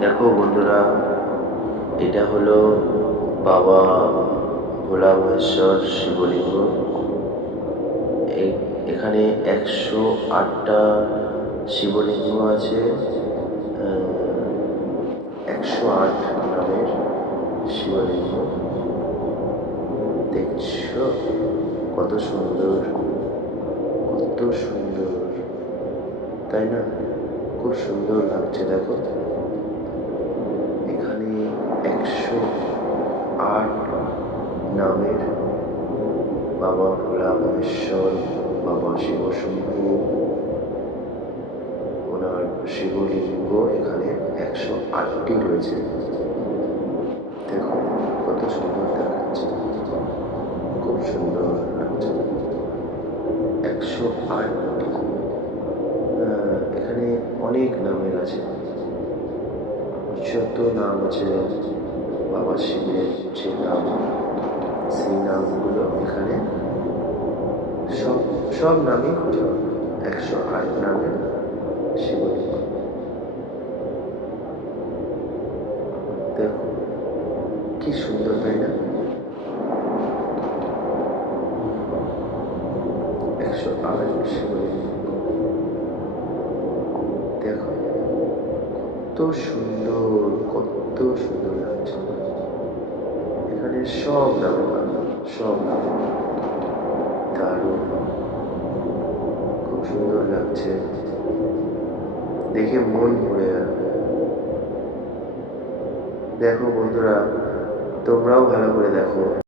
দেখো বন্ধুরা, এটা হলো বাবা ভোলা মহেশ্বর শিবলিঙ্গ। এখানে 108টা শিবলিঙ্গ আছে। 108 নামের শিবলিঙ্গ। দেখছো কত সুন্দর, কত সুন্দর, তাই না? খুব সুন্দর লাগছে। দেখো এখানে 108 নামের বাবা ভোলা মহেশ্বর, বাবা শিবশম্ভু, ওনার শিবলিঙ্গ এখানে 108টি রয়েছে। দেখো কত সুন্দর দেখাচ্ছে, খুব সুন্দর লাগছে। 108টি। এখানে অনেক নামের আছে, যত নাম আছে বাবা শিবের, যে নাম, সেই নামগুলো এখানে সব সব নামই খুঁজে পাবে। 108 নামের শিবলিঙ্গ। দেখো কি সুন্দর, তাই না? 108 শিবলিঙ্গ। দেখো কত সুন্দর, কত সুন্দর লাগছে। এখানে সব নামে পাবে, সব নামে। দারুণ, খুব সুন্দর লাগছে, দেখে মন ভরে গেল। দেখো বন্ধুরা, তোমরাও ভালো করে দেখো।